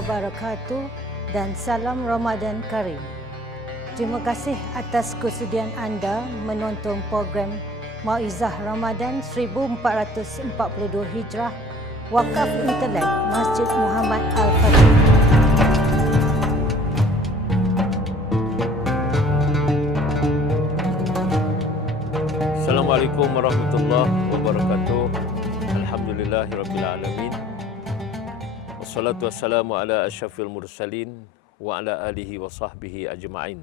wabarakatuh dan salam Ramadan Karim. Terima kasih atas kesediaan anda menonton program Mauizah Ramadan 1442 Hijrah Wakaf Intelek Masjid Muhammad Al-Fatih. Assalamualaikum warahmatullahi wabarakatuh. Alhamdulillahirabbil alamin. Wassalatu wassalamu ala asyrafil mursalin wa ala alihi wa sahbihi ajma'in.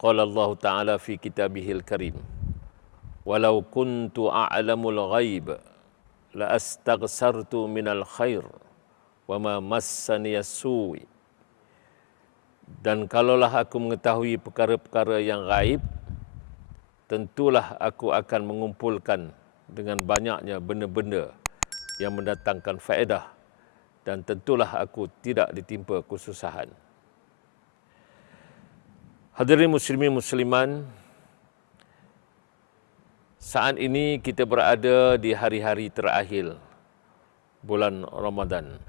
Qala Allah Ta'ala fi kitabihil karim. Walau kuntu a'lamul ghaib la astaghsartu minal khair wa ma massani as-su'i. Dan kalaulah aku mengetahui perkara-perkara yang gaib, tentulah aku akan mengumpulkan dengan banyaknya benda-benda yang mendatangkan faedah, dan tentulah aku tidak ditimpa kesusahan. Hadirin muslimin musliman, saat ini kita berada di hari-hari terakhir bulan Ramadan.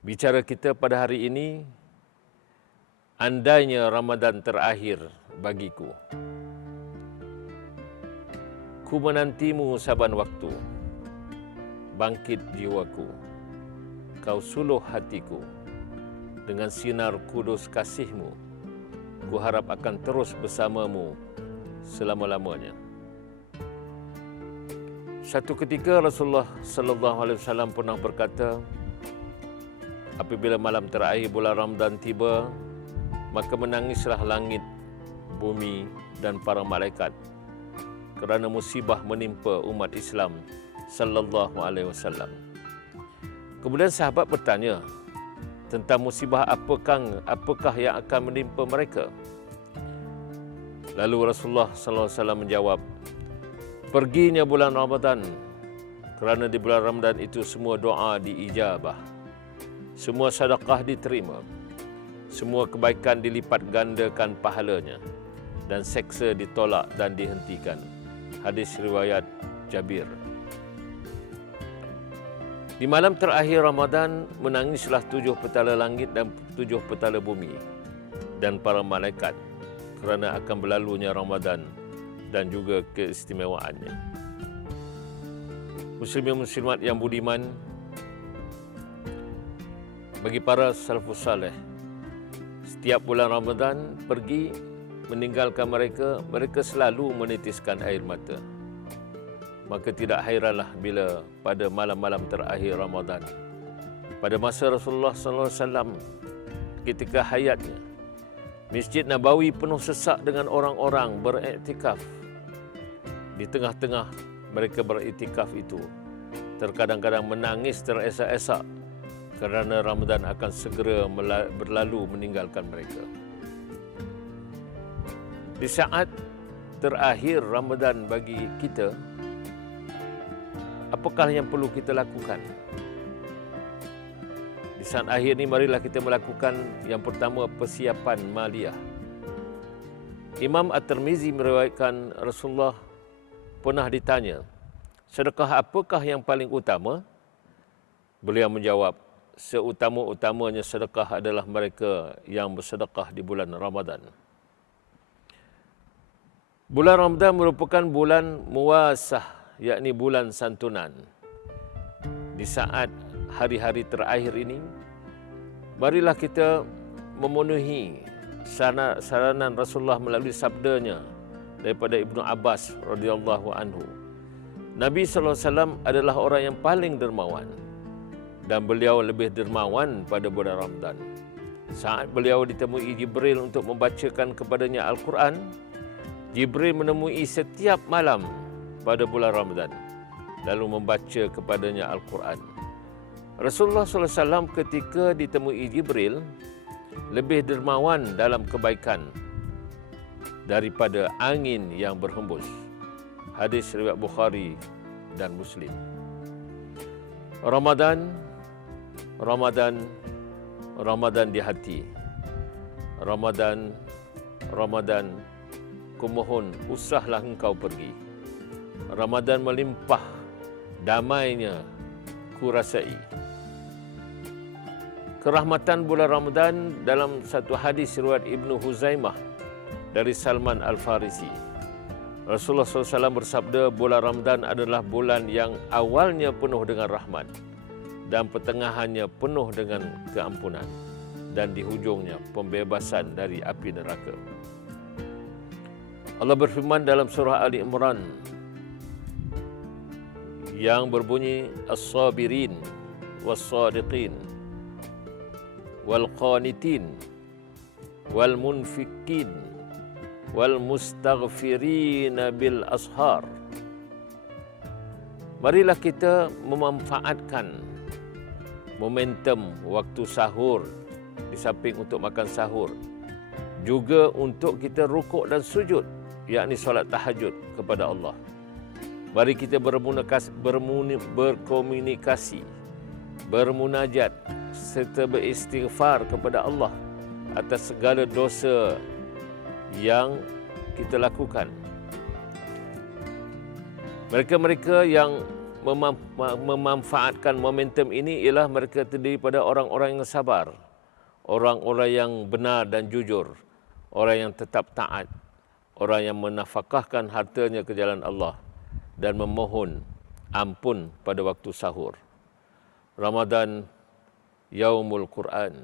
Bicara kita pada hari ini, andainya Ramadan terakhir bagiku. Ku menantimu saban waktu, bangkit jiwaku, kau suluh hatiku, dengan sinar kudus kasihmu, ku harap akan terus bersamamu selama-lamanya. Satu ketika Rasulullah sallallahu alaihi wasallam pernah berkata, apabila malam terakhir bulan Ramadan tiba, maka menangislah langit, bumi dan para malaikat kerana musibah menimpa umat Islam sallallahu alaihi wasallam. Kemudian sahabat bertanya tentang musibah apakah yang akan menimpa mereka. Lalu Rasulullah sallallahu alaihi wasallam menjawab, perginya bulan Ramadan, kerana di bulan Ramadan itu semua doa diijabah, semua sedekah diterima, semua kebaikan dilipat gandakan pahalanya, dan seksa ditolak dan dihentikan. Hadis riwayat Jabir. Di malam terakhir Ramadan, menangislah 7 petala langit dan 7 petala bumi dan para malaikat kerana akan berlalunya Ramadan dan juga keistimewaannya. Muslimin muslimat yang budiman, bagi para salafus saleh, setiap bulan Ramadan pergi meninggalkan mereka selalu menitiskan air mata. Maka tidak hairanlah bila pada malam-malam terakhir Ramadan, pada masa Rasulullah SAW ketika hayatnya, Masjid Nabawi penuh sesak dengan orang-orang beriktikaf. Di tengah-tengah mereka beriktikaf itu, terkadang-kadang menangis teresak-esak kerana Ramadan akan segera berlalu meninggalkan mereka. Di saat terakhir Ramadan bagi kita, apakah yang perlu kita lakukan? Di saat akhir ini, marilah kita melakukan yang pertama, persiapan maliyah. Imam At-Tirmizi meriwayatkan Rasulullah pernah ditanya, sedekah apakah yang paling utama? Beliau menjawab, seutama-utamanya sedekah adalah mereka yang bersedekah di bulan Ramadan. Bulan Ramadan merupakan bulan muwasah, yakni bulan santunan. Di saat hari-hari terakhir ini, marilah kita memenuhi saranan Rasulullah melalui sabdanya daripada Ibnu Abbas radhiyallahu anhu. Nabi sallallahu alaihi wasallam adalah orang yang paling dermawan, dan beliau lebih dermawan pada bulan Ramadan. Saat beliau ditemui Jibril untuk membacakan kepadanya Al-Quran, Jibril menemui setiap malam pada bulan Ramadan, lalu membaca kepadanya Al-Quran. Rasulullah SAW ketika ditemui Jibril lebih dermawan dalam kebaikan daripada angin yang berhembus. Hadis riwayat Bukhari dan Muslim. Ramadan di hati. Ramadan, kumohon usahlah engkau pergi. Ramadan melimpah damainya, ku rasai. Kerahmatan bulan Ramadan dalam satu hadis riwayat Ibnu Huzaimah dari Salman Al-Farisi. Rasulullah SAW bersabda, bulan Ramadan adalah bulan yang awalnya penuh dengan rahmat dan pertengahannya penuh dengan keampunan dan di hujungnya pembebasan dari api neraka. Allah berfirman dalam surah Ali Imran yang berbunyi as-sabirin was-sadiqin wal-qanitin wal-munfikin wal-mustaghfirina bil ashar. Marilah kita memanfaatkan momentum waktu sahur, di samping untuk makan sahur, juga untuk kita rukuk dan sujud, yakni solat tahajud kepada Allah. Mari kita berkomunikasi, bermunajat serta beristighfar kepada Allah atas segala dosa yang kita lakukan. Mereka-mereka yang memanfaatkan momentum ini ialah mereka terdiri pada orang-orang yang sabar, orang-orang yang benar dan jujur, orang yang tetap taat, orang yang menafkahkan hartanya ke jalan Allah dan memohon ampun pada waktu sahur. Ramadan Yaumul Quran.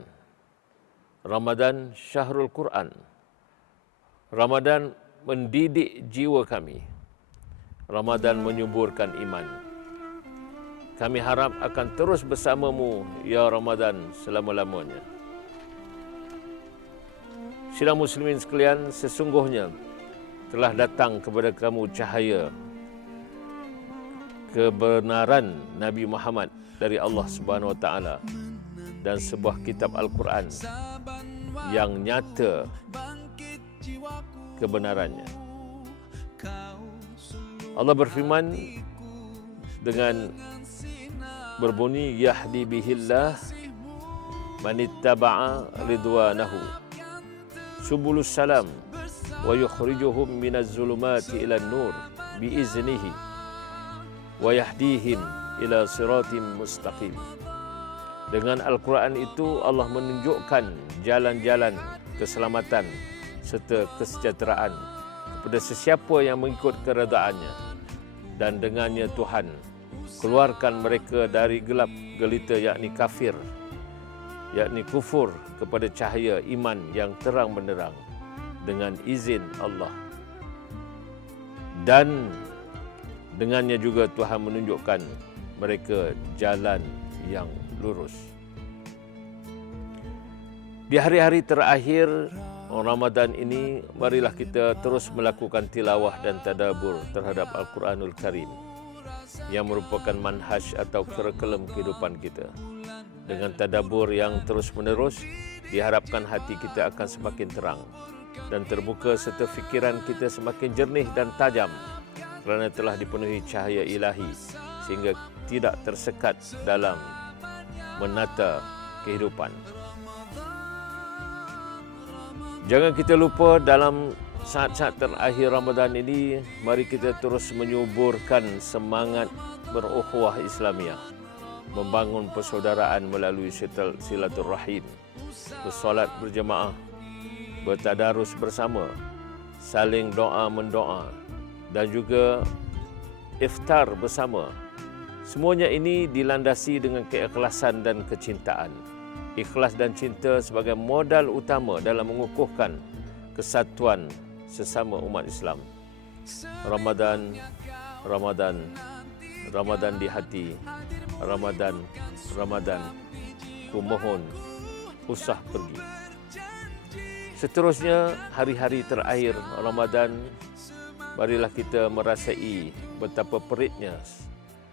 Ramadan Syahrul Quran. Ramadan mendidik jiwa kami. Ramadan menyuburkan iman. Kami harap akan terus bersamamu, ya Ramadan, selama-lamanya. Sidang muslimin sekalian, sesungguhnya telah datang kepada kamu cahaya kebenaran Nabi Muhammad dari Allah Subhanahu Wa Taala dan sebuah kitab Al-Quran yang nyata kebenarannya. Allah berfirman dengan berbunyi, yahdi bihillah manittaba'a ridwanahu subulus salam wa yukhrijuhum minaz zulumati ilan nur biiznihi wa yahdihim ila siratim mustaqim. Dengan Al-Quran itu Allah menunjukkan jalan-jalan keselamatan serta kesejahteraan kepada sesiapa yang mengikut keredaannya, dan dengannya Tuhan keluarkan mereka dari gelap gelita yakni kafir, yakni kufur, kepada cahaya iman yang terang benderang dengan izin Allah. Dan dengannya juga Tuhan menunjukkan mereka jalan yang lurus. Di hari-hari terakhir Ramadan ini, marilah kita terus melakukan tilawah dan tadabbur terhadap Al-Quranul Karim yang merupakan manhaj atau kurikulum kehidupan kita. Dengan tadabbur yang terus-menerus, diharapkan hati kita akan semakin terang dan terbuka serta fikiran kita semakin jernih dan tajam kerana telah dipenuhi cahaya ilahi sehingga tidak tersekat dalam menata kehidupan. Jangan kita lupa dalam saat-saat terakhir Ramadan ini, mari kita terus menyuburkan semangat berukhuwah Islamiah, membangun persaudaraan melalui silaturahim, bersolat berjemaah, bertadarus bersama, saling doa-mendoa dan juga iftar bersama. Semuanya ini dilandasi dengan keikhlasan dan kecintaan. Ikhlas dan cinta sebagai modal utama dalam mengukuhkan kesatuan sesama umat Islam. Ramadan, Ramadan, Ramadan di hati. Ramadan, Ramadan, ku mohon usah pergi. Seterusnya, hari-hari terakhir Ramadan, marilah kita merasai betapa peritnya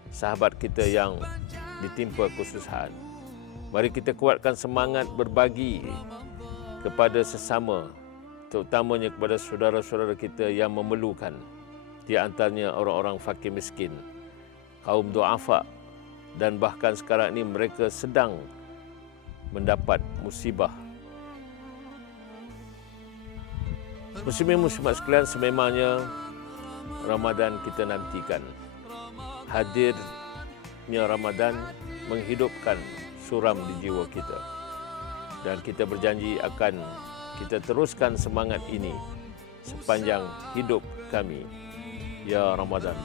sahabat kita yang ditimpa kesusahan. Mari kita kuatkan semangat berbagi kepada sesama, terutamanya kepada saudara-saudara kita yang memerlukan, di antaranya orang-orang fakir miskin, kaum du'afa, dan bahkan sekarang ini mereka sedang mendapat musibah. Muslimin-muslimat sekalian, sememangnya Ramadan kita nantikan. Hadirnya Ramadan menghidupkan suram di jiwa kita. Dan kita berjanji akan kita teruskan semangat ini sepanjang hidup kami. Ya Ramadan,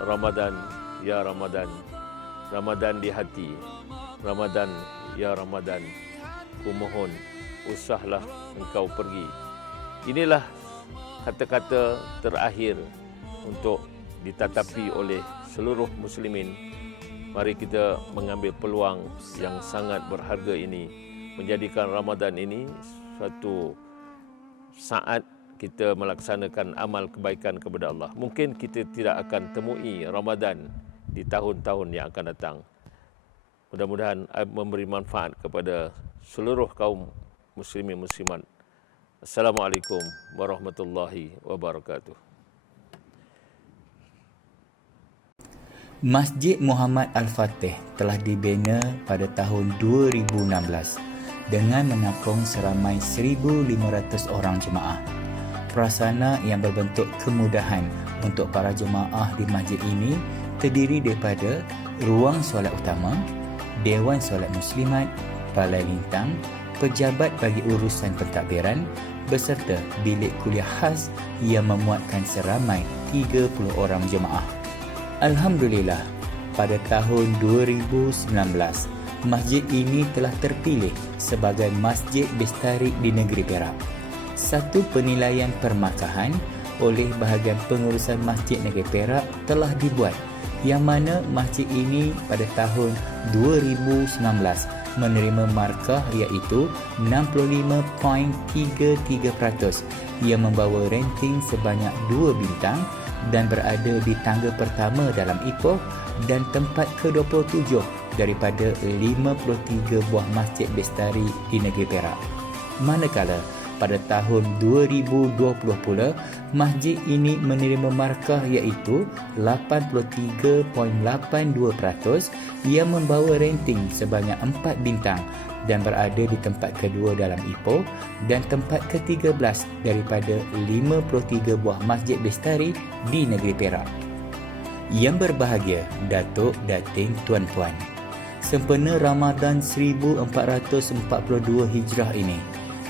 Ramadan, ya Ramadan, Ramadan di hati, Ramadan, ya Ramadan, kumohon, usahlah engkau pergi. Inilah kata-kata terakhir untuk ditatapi oleh seluruh muslimin. Mari kita mengambil peluang yang sangat berharga ini, menjadikan Ramadan ini suatu saat kita melaksanakan amal kebaikan kepada Allah. Mungkin kita tidak akan temui Ramadan di tahun-tahun yang akan datang. Mudah-mudahan memberi manfaat kepada seluruh kaum muslimin muslimat. Assalamualaikum warahmatullahi wabarakatuh. Masjid Muhammad Al-Fatih telah dibina pada tahun 2016 dengan menampung seramai 1,500 orang jemaah. Prasarana yang berbentuk kemudahan untuk para jemaah di masjid ini terdiri daripada ruang solat utama, dewan solat muslimat, balai lintang, pejabat bagi urusan pentadbiran beserta bilik kuliah khas yang memuatkan seramai 30 orang jemaah. Alhamdulillah, pada tahun 2019, masjid ini telah terpilih sebagai Masjid Bestari di Negeri Perak. Satu penilaian permakahan oleh bahagian pengurusan Masjid Negeri Perak telah dibuat, yang mana masjid ini pada tahun 2019 menerima markah iaitu 65.33% yang membawa ranking sebanyak 2 bintang dan berada di tangga pertama dalam Ipoh dan tempat ke-27 daripada 53 buah masjid bestari di Negeri Perak. Manakala pada tahun 2020 pula, masjid ini menerima markah iaitu 83.82% yang membawa rating sebanyak 4 bintang dan berada di tempat kedua dalam Ipoh dan tempat ke-13 daripada 53 buah masjid bestari di Negeri Perak. Yang berbahagia, Datuk, Datin, Tuan-Puan, sempena Ramadan 1442 Hijrah ini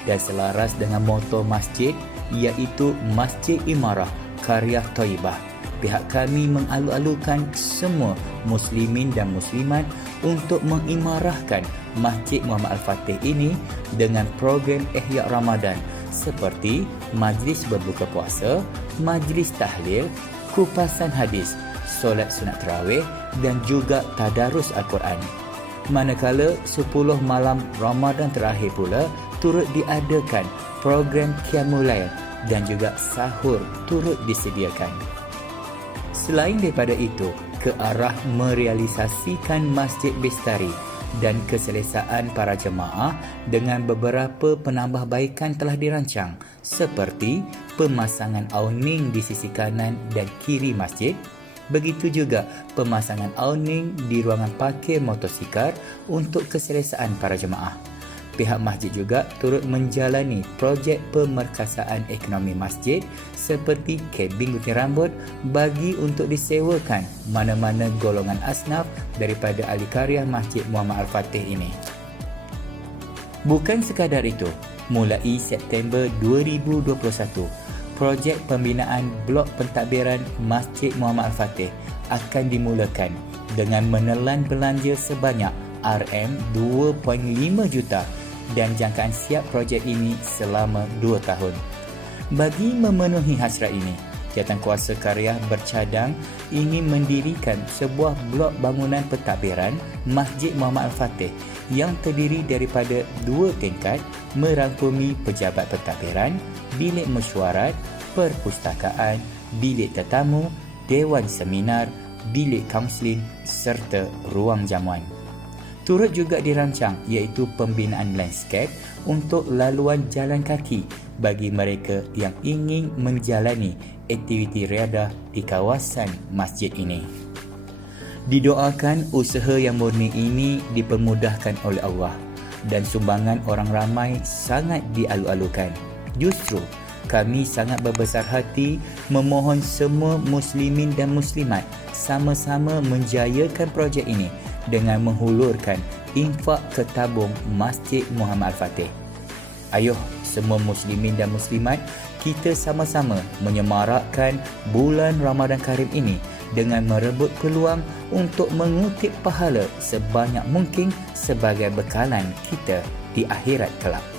dan selaras dengan moto masjid iaitu Masjid Imarah Karya Thayyibah, pihak kami mengalu-alukan semua muslimin dan muslimat untuk mengimarahkan Masjid Muhammad Al-Fatih ini dengan program Ihya Ramadan seperti majlis berbuka puasa, majlis tahlil, kupasan hadis, solat sunat tarawih dan juga tadarus Al-Quran. Manakala 10 malam Ramadan terakhir pula turut diadakan program Qiyamul Lail dan juga sahur turut disediakan. Selain daripada itu, ke arah merealisasikan Masjid Bestari dan keselesaan para jemaah dengan beberapa penambahbaikan telah dirancang seperti pemasangan awning di sisi kanan dan kiri masjid. Begitu juga pemasangan awning di ruangan parkir motosikal untuk keselesaan para jemaah. Pihak masjid juga turut menjalani projek pemerkasaan ekonomi masjid seperti kabin gunting rambut bagi untuk disewakan mana-mana golongan asnaf daripada ahli karya Masjid Muhammad Al-Fatih ini. Bukan sekadar itu, mulai September 2021, projek pembinaan blok pentadbiran Masjid Muhammad Al-Fatih akan dimulakan dengan menelan belanja sebanyak RM2.5 juta dan jangkaan siap projek ini selama 2 tahun. Bagi memenuhi hasrat ini, Jawatankuasa Karya bercadang ingin mendirikan sebuah blok bangunan pentadbiran Masjid Muhammad Al-Fatih yang terdiri daripada 2 tingkat merangkumi pejabat pentadbiran, bilik mesyuarat, perpustakaan, bilik tetamu, dewan seminar, bilik kaunseling serta ruang jamuan. Turut juga dirancang iaitu pembinaan landscape untuk laluan jalan kaki bagi mereka yang ingin menjalani aktiviti riadah di kawasan masjid ini. Didoakan usaha yang murni ini dipermudahkan oleh Allah dan sumbangan orang ramai sangat dialu-alukan. Justru kami sangat berbesar hati memohon semua muslimin dan muslimat sama-sama menjayakan projek ini dengan menghulurkan infak ke tabung Masjid Muhammad Al-Fatih. Ayuh semua muslimin dan muslimat, kita sama-sama menyemarakkan bulan Ramadan Karim ini dengan merebut peluang untuk mengutip pahala sebanyak mungkin sebagai bekalan kita di akhirat kelak.